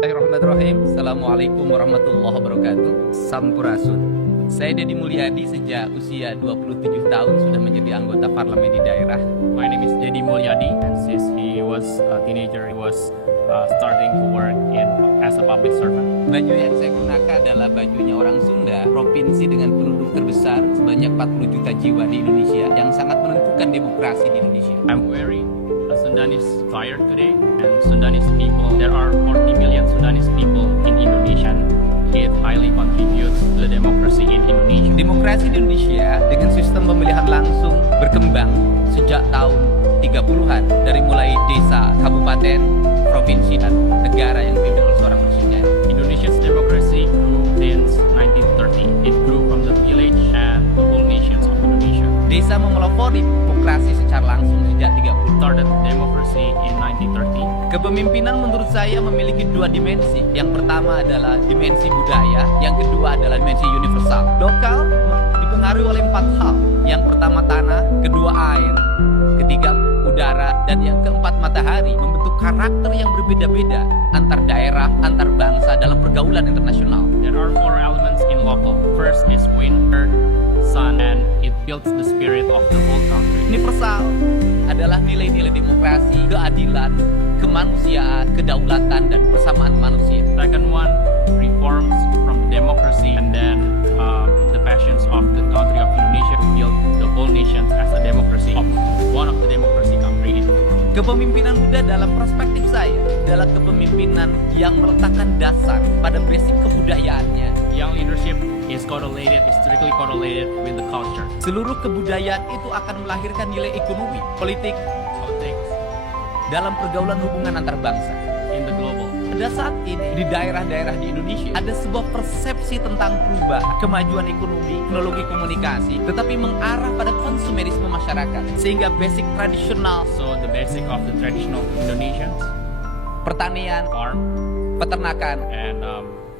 Bismillahirrahmanirrahim. Assalamualaikum warahmatullahi wabarakatuh. Sampurasun. Saya Deddy Mulyadi, sejak usia 27 tahun sudah menjadi anggota parlemen di daerah. My name is Deddy Mulyadi, and since he was a teenager, he was starting to work as a public servant. Baju yang saya gunakan adalah bajunya orang Sunda, provinsi dengan penduduk terbesar sebanyak 40 juta jiwa di Indonesia, yang sangat menentukan demokrasi di Indonesia. I'm wearing a Sundanese attire today, and Sundanese people, there are 40 million Sundanese people in Indonesia. It highly contributes to the democracy in Indonesia. Demokrasi di Indonesia dengan sistem pemilihan langsung berkembang sejak tahun 30-an, dari mulai desa, kabupaten, provinsi, dan negara yang dipimpin oleh seorang presiden. Indonesia's democracy grew since 1930. It grew from the village and the whole nations of Indonesia. Desa memelopori demokrasi secara langsung sejak 30. Started democracy in 1930. Kepemimpinan menurut saya memiliki dua dimensi. Yang pertama adalah dimensi budaya, yang kedua adalah dimensi universal. Lokal dipengaruhi oleh 4 hal. Yang pertama tanah, kedua air, ketiga udara, dan yang keempat matahari, membentuk karakter yang berbeda-beda antar daerah, antar bangsa dalam pergaulan internasional. There are 4 elements in local. First is wind, earth, sun, and it builds the spirit of the whole country. Universal adalah nilai-nilai demokrasi, keadilan, kemanusiaan, kedaulatan, dan persamaan manusia. Second one, reforms from democracy, and then the passions of the country of Indonesia to build the whole nation as a democracy, of one of the democracy country in the world. Kepemimpinan muda dalam perspektif saya adalah kepemimpinan yang meletakkan dasar pada basic kebudayaannya. Young leadership is correlated, is strictly correlated with the culture. Seluruh kebudayaan itu akan melahirkan nilai ekonomi, politik, Politics dalam pergaulan hubungan antar bangsa. in the global. Pada saat ini di daerah-daerah di Indonesia ada sebuah persepsi tentang perubahan, kemajuan ekonomi, teknologi komunikasi, tetapi mengarah pada konsumerisme masyarakat, sehingga basic tradisional, So the basic of the traditional Indonesians, pertanian, farm peternakan, and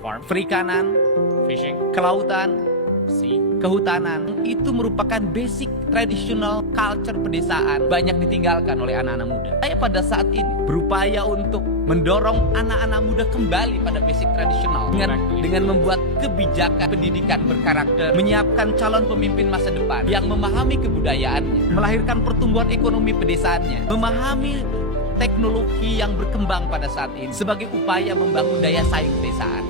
farm, perikanan, fishing, kelautan, sea, kehutanan, itu merupakan basic traditional culture pedesaan banyak ditinggalkan oleh anak-anak muda. Saya pada saat ini berupaya untuk mendorong anak-anak muda kembali pada basic tradisional dengan membuat kebijakan pendidikan berkarakter, menyiapkan calon pemimpin masa depan yang memahami kebudayaannya, melahirkan pertumbuhan ekonomi pedesaannya, memahami teknologi yang berkembang pada saat ini sebagai upaya membangun daya saing pedesaan.